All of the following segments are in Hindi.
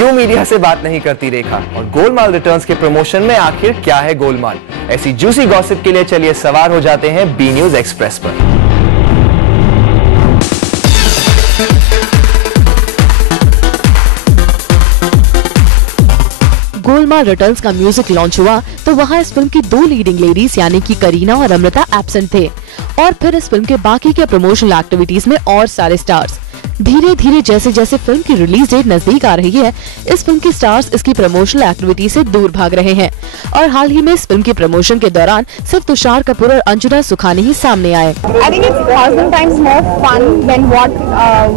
क्यों मीडिया से बात नहीं करती रेखा और गोलमाल रिटर्न्स के प्रमोशन में आखिर क्या है गोलमाल? ऐसी जूसी गॉसिप के लिए चलिए सवार हो जाते हैं बी न्यूज एक्सप्रेस पर। गोलमाल रिटर्न्स का म्यूजिक लॉन्च हुआ तो वहां इस फिल्म की दो लीडिंग लेडीज यानी कि करीना और अमृता एब्सेंट थे और फिर इस फिल्म के बाकी के प्रमोशनल एक्टिविटीज में और सारे स्टार्स। धीरे धीरे जैसे जैसे फिल्म की रिलीज डेट नजदीक आ रही है, इस फिल्म के स्टार्स इसकी प्रमोशनल एक्टिविटी से दूर भाग रहे हैं और हाल ही में इस फिल्म के प्रमोशन के दौरान सिर्फ तुषार कपूर और अंजुना सुखानी ही सामने आए। I think it's 1,000 times more fun than what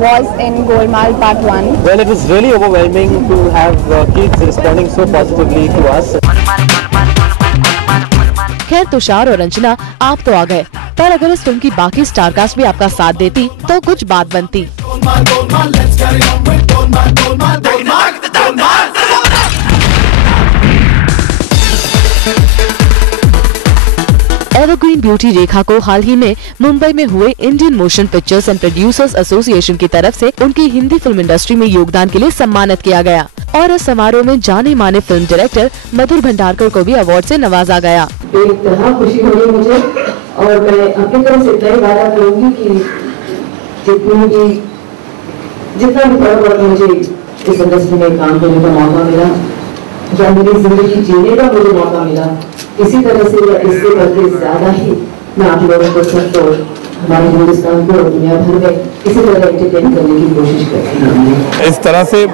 was in Golmaal Part 1. Well, it was really overwhelming to have kids responding so positively to us. खैर तुषार और अंजना आप तो आ गए, पर अगर इस फिल्म की बाकी स्टारकास्ट भी आपका साथ देती तो कुछ बात बनती। एवरग्रीन ब्यूटी रेखा को हाल ही में मुंबई में हुए Indian motion pictures and producers association की तरफ से उनकी हिंदी फिल्म इंडस्ट्री में योगदान के लिए सम्मानित किया गया और इस समारोह में जाने माने फिल्म डायरेक्टर मधुर भंडारकर को भी अवार्ड से नवाजा गया। एक तरह खुशी हो रही मुझे और मैं अपनी तरफ से इतना ही वादा करूंगी कि जितना भी थोड़ा बहुत मुझे इस इंडस्ट्री में काम करने का मौका मिला या मेरी जिंदगी जीने का मुझे मौका मिला, इसी तरह से या इससे बढ़कर ज्यादा ही मैं आप लोगों को सबको हमारे हिंदुस्तान को दुनिया भर में इसी तरह एंटरटेन करने की कोशिश करती हूँ। इस तरह से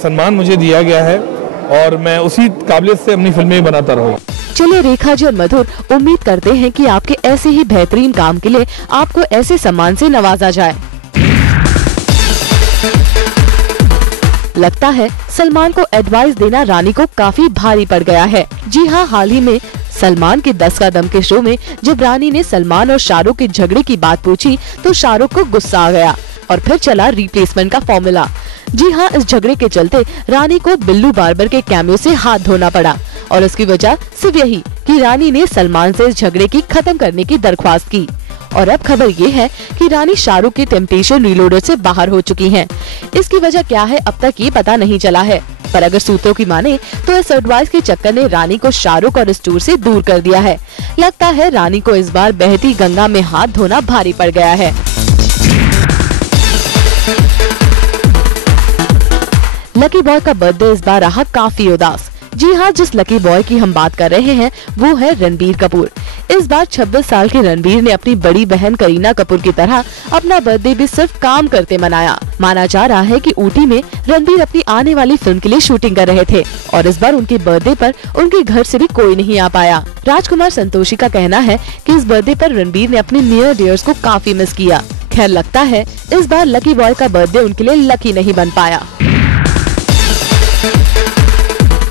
सम्मान मुझे दिया गया है और मैं उसी काबिलियत से अपनी फिल्में बनाता रहूँगा। चलिए रेखा जी और मधुर, उम्मीद करते हैं कि आपके ऐसे ही बेहतरीन काम के लिए आपको ऐसे सम्मान से नवाजा जाए। लगता है सलमान को एडवाइस देना रानी को काफी भारी पड़ गया है। जी हाँ, हाल ही में सलमान के 10 का दम के शो में जब रानी ने सलमान और शाहरुख के झगड़े की बात पूछी तो शाहरुख को गुस्सा आ गया और फिर चला रिप्लेसमेंट का फॉर्मूला। जी हाँ, इस झगड़े के चलते रानी को बिल्लू बार्बर के कैमियो से हाथ धोना पड़ा और इसकी वजह सिर्फ यही कि रानी ने सलमान से इस झगड़े की खत्म करने की दरख्वास्त की। और अब खबर ये है कि रानी शाहरुख के टेम्पटेशन रीलोडेड से बाहर हो चुकी हैं। इसकी वजह क्या है अब तक ये पता नहीं चला है, पर अगर सूत्रों की माने तो इस एडवाइस के चक्कर ने रानी को शाहरुख और इस टूर से दूर कर दिया है। लगता है रानी को इस बार बहती गंगा में हाथ धोना भारी पड़ गया है। लकी बॉय का बर्थडे इस बार रहा काफी उदास। जी हाँ, जिस लकी बॉय की हम बात कर रहे हैं वो है रणबीर कपूर। इस बार 26 साल के रणबीर ने अपनी बड़ी बहन करीना कपूर की तरह अपना बर्थडे भी सिर्फ काम करते मनाया। माना जा रहा है कि ऊटी में रणबीर अपनी आने वाली फिल्म के लिए शूटिंग कर रहे थे और इस बार उनके बर्थडे पर उनके घर से भी कोई नहीं आ पाया। राजकुमार संतोषी का कहना है कि इस बर्थडे पर रणबीर ने अपने नियर डियर्स को काफी मिस किया। खैर, लगता है इस बार लकी बॉय का बर्थडे उनके लिए लकी नहीं बन पाया।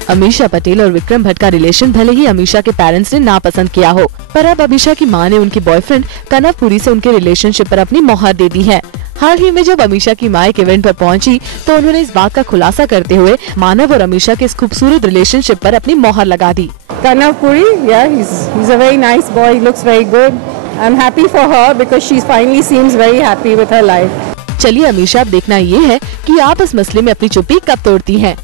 अमीषा पटेल और विक्रम भट्ट का रिलेशन भले ही अमीषा के पेरेंट्स ने नापसंद किया हो, पर अब अमीषा की मां ने उनके बॉयफ्रेंड कनव पुरी से उनके रिलेशनशिप पर अपनी मोहर दे दी है। हाल ही में जब अमीषा की मां एक इवेंट पर पहुंची तो उन्होंने इस बात का खुलासा करते हुए मानव और अमीषा के इस खूबसूरत रिलेशनशिप पर अपनी मोहर लगा दी। Kanav Puri, yeah, he's a very nice boy. He looks very good. I'm happy for her because she finally seems very happy with her life. चलिए अमीषा, अब देखना ये है कि आप इस मसले में अपनी चुप्पी कब तोड़ती हैं।